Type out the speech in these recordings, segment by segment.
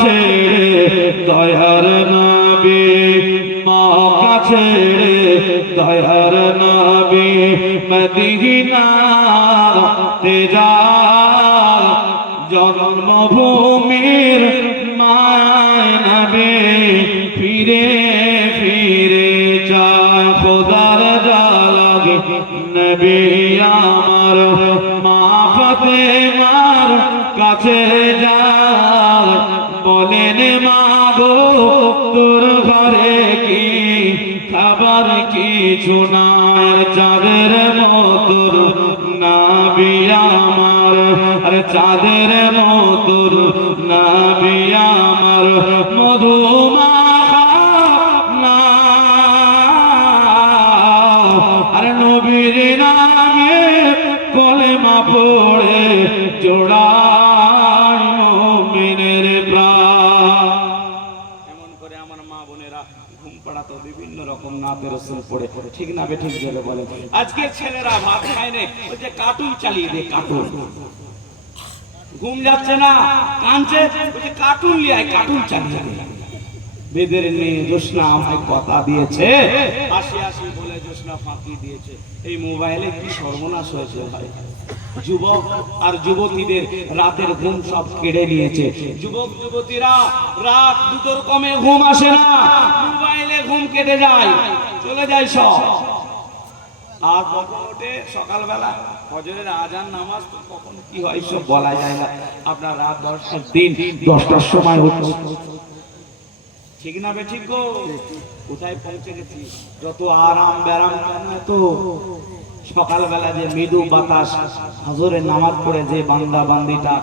ছেড়ে দয়ার নবী মক্কা ছেড়ে দয়ার নবী মদিনা তেজা জন্মভূমির মায় নবী ফিরে কাছে যায় বলেন মা গো তোর ঘরে কি খাবার কিছু নাই? চাঁদের মতর নাবি আমার, আর চাঁদের মতোর নাতে করে ঠিক না বে ঠিক গেলে বলে আজকে ছেলেরা ভাত খায় না ওই যে কার্টুন চালিয়ে দে কার্টুন। ঘুম যাচ্ছে না কাঁদছে ওই যে কার্টুন লিয়ে আয়, কার্টুন চালিয়ে দে। বেদের মেয়ে জোসনা আমায় কথা দিয়েছে। আসি আসি বলে জোসনা ফাঁকি দিয়েছে। এই মোবাইলে কি সর্বনাশ হয়েছে ভাই? যুবক আর যুবতীদের রাতের ঘুম সব কেড়ে নিয়েছে। যুবক, যুবতীরা, রাত দুটোর কমে ঘুম আসে না। মোবাইলে ঘুম কেটে যায়। চলে যায় সব। আর সকালবেলা। আজান নামাজ তো কখন কি হয় সব বলা যায় না। আপনার রাত দশটার দিন, দশটার সময় হচ্ছে ঠিক না বে ঠিক গো? কোথায় পৌঁছে গেছি? যত আরাম ব্যারাম এত। সকালবেলা যে মৃদু বাতাস হজরের নামাজ পড়ে যে বান্দা বান্দিটা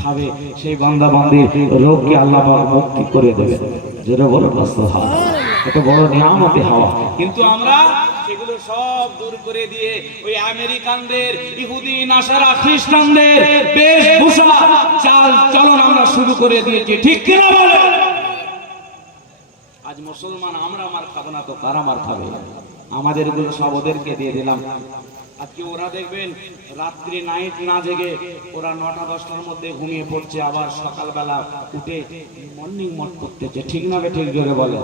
খাবে, সেই বান্দা বান্দির রোগকে আল্লাহ মুক্তি করে দেবে। যেটা বলো এত বড় নিয়ামতে হাওয়া। কিন্তু আমরা সেগুলো সব দূর করে দিয়ে ওই আমেরিকানদের, ইহুদি, নাসারা, খ্রিস্টানদের বেশভূষা চাল চলন আমরা শুরু করে দিয়েছি। ঠিক কিনা বলে আজ মুসলমান আমরা আমার খাব না তো কারা মার খাবে? আমাদেরগুলো সব ওদেরকে দিয়ে দিলাম। আজকে ওরা দেখবেন রাত্রি নাইট না জেগে ওরা নটা, দশটার মধ্যে ঘুমিয়ে পড়ছে, আবার সকালবেলা উঠে মর্নিং মট করতেছে। ঠিক না বে ঠিক জোরে বলে?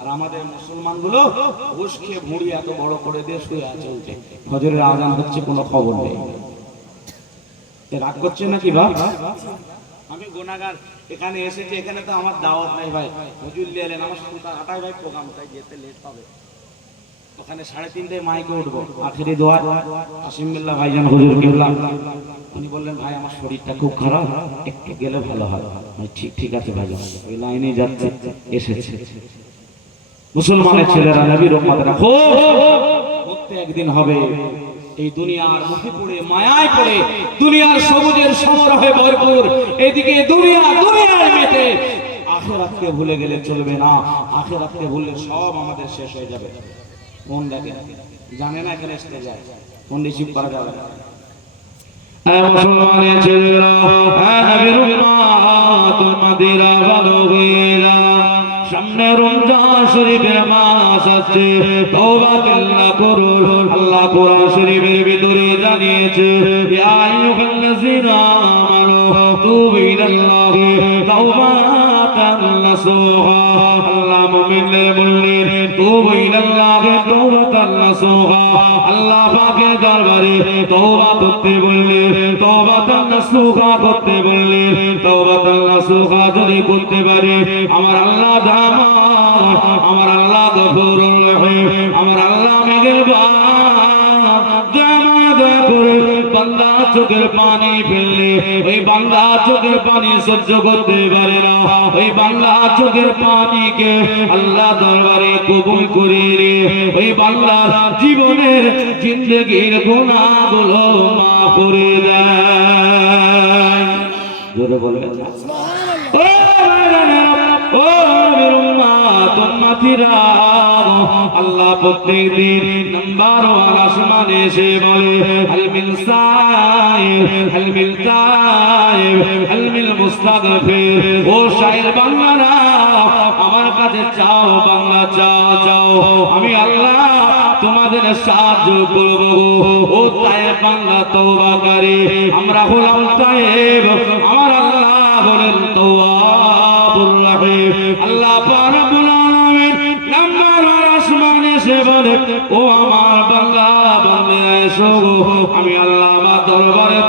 আর আমাদের মুসলমানগুলো ঘুষ খেয়ে ভুঁড়ি এত বড় করে দিয়ে শুয়ে আছে উঠে। হজরের আজান হচ্ছে, কোনো খবর নেই। রাগ করছে নাকি বাপ? আমি গোনাগার এখানে এসেছি, এখানে তো আমার দাওয়াত নাই ভাই। হুজুর এলেন আমার সন্তান আটাই ভাই প্রোগ্রাম, তাই যেতে লেট হবে ওখানে সাড়ে তিনটায় মাইকে উঠবো। আসিমুল্লাহ হুজুর উনি বললেন, ভাই, আমার শরীরটা খুব খারাপ, একটু গেলে ভালো হয়। ঠিক ঠিক আছে ওই লাইনে যাচ্ছে, এসেছে। মুসলমানের ছেলেরা নবীর একদিন হবে, এই দুনিয়ার মুখে পড়ে, মায়ায় পড়ে, দুনিয়ার সবুজের সমারোহে ভরপুর, এদিকে দুনিয়া দুনিয়ার আখেরাতকে ভুলে গেলে চলবে না আখের আখেরাতকে ভুললে সব আমাদের শেষ হয়ে যাবে। কোন দেখে জানে না এখানে এসে যায়। কোন রিসিভ করা যাবে না। ভালো সামনে রমজান শরীফের মাস আছে। তওবা করুন আল্লাহ কোরআন শরীফের ভিতরে জানিয়েছে, ইয়া আমানু তুবু ইলাল্লাহি তাওবাতান নাসুহা আল্লাহ পাকের দরবারে তওবা করতে বললেন তওবাতান নাসুহা করতে বললেন তওবাতান নাসুহা যদি করতে পারে, আমার আল্লাহ দামা আমার আল্লাহ গফুরুর চোখের পানি ফেললে ওই বান্দা চোখের পানি সহ্য করতে পারে না। ওই বান্দা চোখের পানিকে আল্লাহ দরবারে কবুল করে রে ওই বান্দা জীবনের জিন্দগির গুণাগুলো মা করে দেয়। বলবেন আল্লাহ প্রত্যেক দিন নাম্বার আসমানে এসে বলে, হাল মিল সাইব, হাল তাইব ও শাইর বাংলারা আমার কাছে চাও বাংলা চাও চাও। আমি আল্লাহ তোমাদের সাহায্য করব ও তায়েব বাংলা তওবাকারী। আমরা হলাম তায়েব আমার আল্লাহ তাওয়াবুর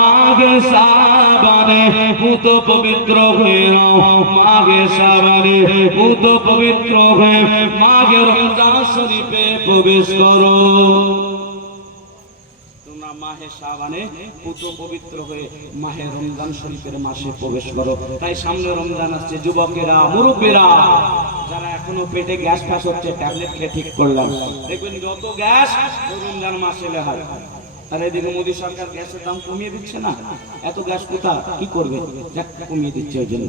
মাঘে শাবানে পুত পবিত্র হয়ে নাও মাঘে শাবানে পুত পবিত্র হয়ে মাঘে রমজান শরীফে প্রবেশ করো। মাহে মাহে মাসে প্রবেশ করো। তাই সামনে রমজান আসছে, যুবকেরা যারা এখনও পেটে গ্যাস ফ্যাস হচ্ছে, ট্যাবলেট ঠিক করলাম। দেখবেন যত গ্যাস, রমজান মাসে হয়। আর এদিকে মোদী সরকার গ্যাসের দাম কমিয়ে দিচ্ছে না। এত গ্যাস কোথা কি করবে? যাক, কমিয়ে দিচ্ছে ওই জন্য।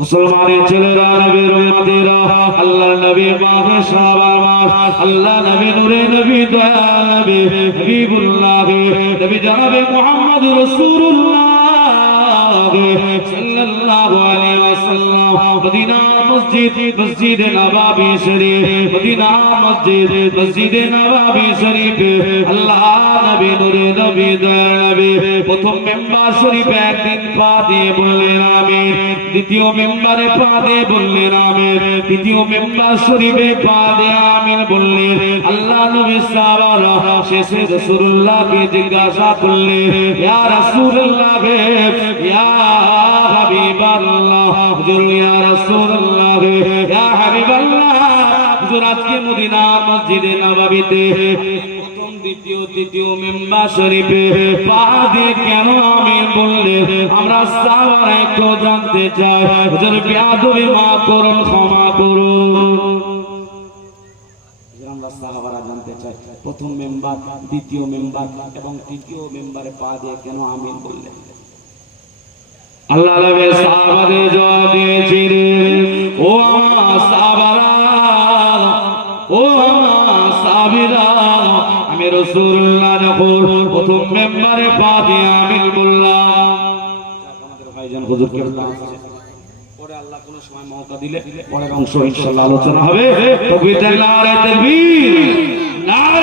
মুসলমানের ছেলেরা নবীর উম্মতেরা আল্লাহ নবী মাহে শাবান মাস আল্লাহ নবী নূরে নবী দয়া নবী হাবিবুল্লাহ নবী জনাবে মুহাম্মদ রাসূলুল্লাহ সাল্লাল্লাহু আলাইহি ওয়াসাল্লাম মদিনা মসজিদ মসজিদ নবাবী শরীফ, মদিনা মসজিদ মসজিদ নবাবী শরীফ। আল্লাহ নবী, নূরে নবী দয়া নবী। প্রথম মেম্বার শরীফ একদিন পা দিয়ে বললেন আমি দ্বিতীয় মেম্বারে পা দিয়ে বললেন আমি তৃতীয় মেম্বার শরীফে পা দিয়ে আমিন বললেন, আল্লাহ নবী সাহাবারা শেষে রাসূলুল্লাহকে জিজ্ঞাসা করলেন, ইয়া রাসূলুল্লাহ ইয়া হাবিবাল্লাহ, হুজুর, ইয়া রাসূলুল্লাহ হুজুর আজকে মদিনা মসজিদে নববীতে প্রথম, দ্বিতীয়, তৃতীয় মেম্বার শরীফে পা দিয়ে কেন আমি বললে আমরা সাহাবারা একটু জানতে চাই। হুজুর বিয়াদবি মা করুন, ক্ষমা করুন। প্রথম মেম্বার, দ্বিতীয় মেম্বার এবং তৃতীয় মেম্বারে পা দিয়ে কেন আমিন বললেন আল্লাহ সাহাবাদের জবাব দিয়েছিলেন। আমার ও আমার সাহাবীরা, আমি রসুল্লাহ যখন প্রথম মেম্বারে পা দিয়ে আমি বললাম আল্লাহ কোন সময় মৌকা দিলে পরের অংশ ইনশাল্লাহ আলোচনা হবে। নারে